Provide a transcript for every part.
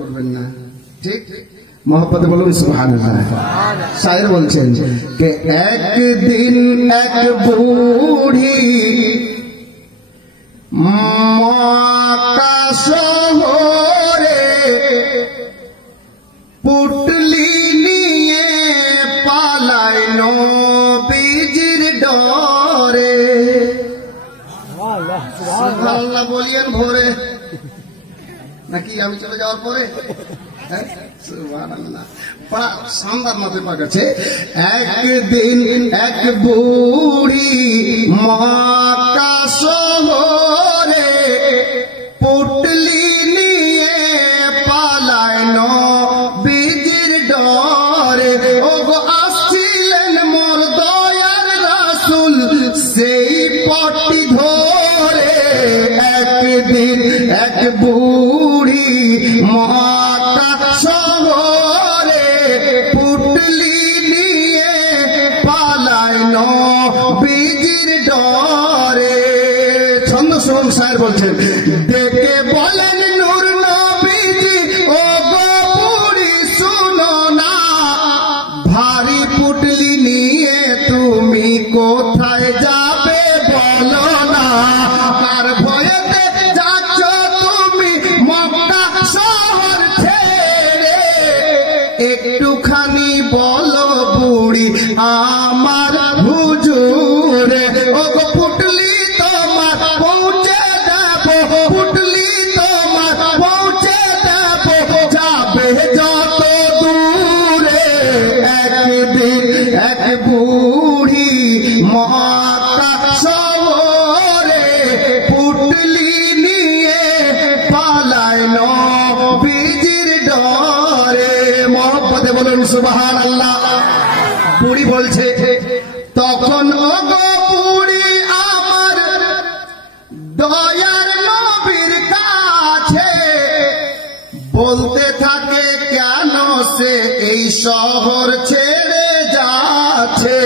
করবেন না, ঠিক? मोहब्बत बोलो सुभान अल्लाह। शायर बोलছেন कि एक दिन एक बूढ़ी मक्का शहरे पुटली निये पालाइनो बीजिर डरे। सुभान बोलिए भोरे নাকি আমি চলে যাওয়ার পরে? सुभानअल्लाह, बड़ा शानदार मजे पर गए। एक दिन एक बूढ़ी मक्का शहरे पुटली निये पालाइनो बीजिर डरे। ओगो आसिलेन मोर दयार रासूल सेई पटी धरे। एक दिन एक बूढ़ी मक्का शहरे पुटली निये पालाइनो बीजिर डरे। छंद शुन शायर बोलছেন দেখে বলেন নূর নবীজি ও গো বুড়ি শুনো না, ভারী পুটলি নিয়ে তুমি কোথায় যাবে বলো না। কার ভয়েতে যাচ্ছ তুমি মক্কা শহর ছেড়ে, একটুখানি বলো বুড়ি আমার হুজুরে। ও গো পুটলি তোমার পৌঁছে দেবো, পুটলি তোমার পৌঁছে দেবো, যাবে যত দূরে। একদিন এক বুড়ি মক্কা শহরে পুটলি নিয়ে পালাইনো बीजिर डरे। मोहब्बते बोलুন सुभानअल्लाह। বুড়ি বলছে তখন ওগো বুড়ি আমার দয়ার নবীর কাছে বলতে থাকে কেন সে এই শহর ছেড়ে যাচ্ছে।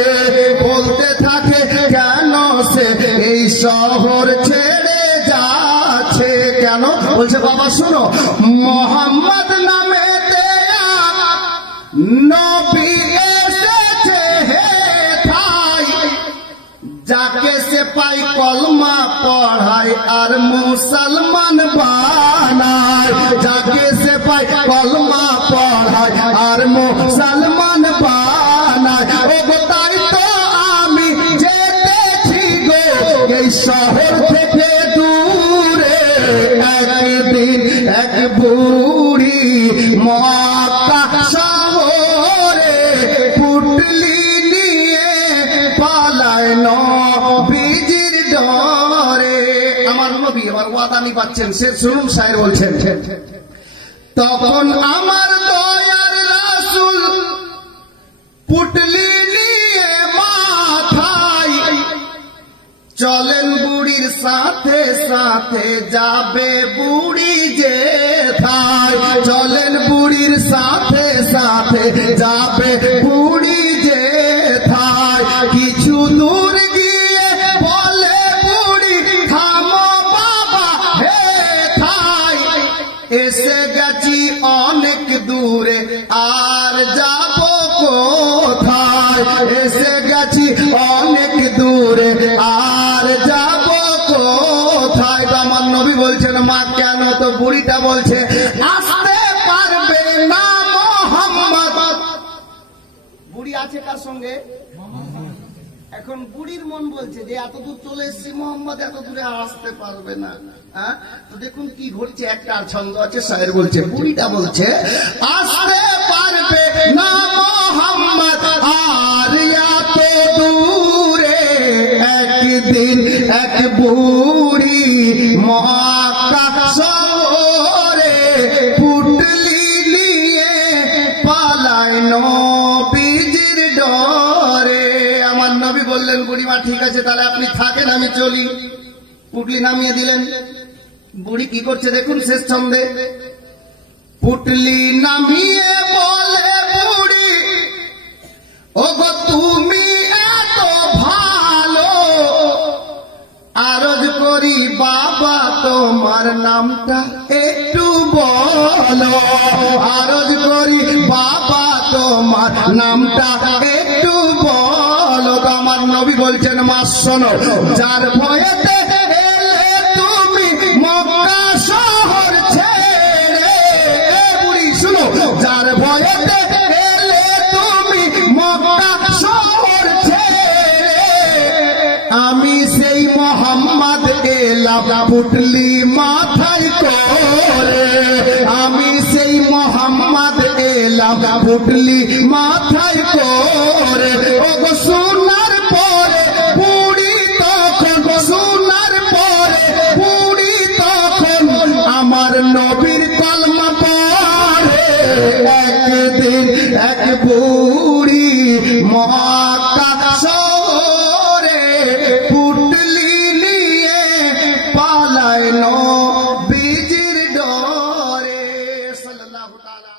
বলতে থাকে কেন সে এই শহর ছেড়ে যাচ্ছে। কেন বলছে বাবা শুনো, মোহাম্মদ নামে নবী এসেছে হে ভাই, যাকে সে পাই কলমা পড়ায় আর মুসলমান বানায়। যাকে সে পাই কলমা পড়ায় আর মুসলমান বানায়। ও তাই তো আমি যেতেছি গো এই শহর থেকে দূরে। একদিন এক বুড়ি মক্কা শহরে পুটলি নিয়ে পালাইনো बीजिर डरे। আমার নবী আমার ওয়াদা নিভাচ্ছেন। সে শুনুন শায়ের বলছেন তখন আমার দয়ার রাসূল পুটলি নিয়ে মাথায় চলেন বুড়ির সাথে সাথে যাবে বুড়ি যেথায়। চলেন বুড়ির সাথে সাথে যাবে বুড়ি যেথায়। কিছু দূর গিয়ে বলে বুড়ি থামো বাবা হে থাই, এসে গেছি অনেক দূরে আর যাব কোথায়। এসে গেছি অনেক দূরে আর যাব কোথায়। আমার নবী বলছেন মা কেন? তো বুড়িটা বলছে আসতে পারবে না মোহাম্মদ। বুড়ি আছে কার সঙ্গে? এখন বুড়ির মন বলছে যে এত দূর চলে এসেছি মোহাম্মদ এত দূরে আসতে পারবে না। তো দেখুন কি ঘটছে, একটা ছন্দ আছে শায়ের বলছে বুড়িটা বলছে আসতে পারবে না মোহাম্মদ আর এত দূরে। একদিন এক বুড়ি মক্কা শহরে পুটলি নিয়ে পালাইনো बीजिर डरे। আমার নবী বললেন বুড়িমা ঠিক আছে তাহলে আপনি থাকেন আমি চলি। পুটলি নামিয়ে দিলেন। বুড়ি কি করছে দেখুন শেষ ছন্দে। পুটলি নামিয়ে বলে বুড়ি ওগো তুমি এত ভালো, আরজ করি বাবা তোমার নামটা একটু বলো, আরজ করি বাবা তোমার নামটা একটু বলো। তো আমার নবী বলছেন মা শোনো, যার ভয়েতে এলে তুমি মক্কা শহর ছেড়ে, বুড়ি শুনো, যার ভয়েতে এলে তুমি মক্কা শহর ছেড়ে, আমি সেই মোহাম্মদ এলাম পুটলি মাথায় করে, আমি সেই মোহাম্মদ এলাম পুটলি মাথায় করে। ও সোনার পরে বুড়ি তখন, সোনার পরে বুড়ি তখন আমার নবীর কলমা পড়ে। একদিন এক বুড়ি মক্কা শহরে পুটলি নিয়ে পালায় নবীজির ডরে। সাল্লাল্লাহু তাআলা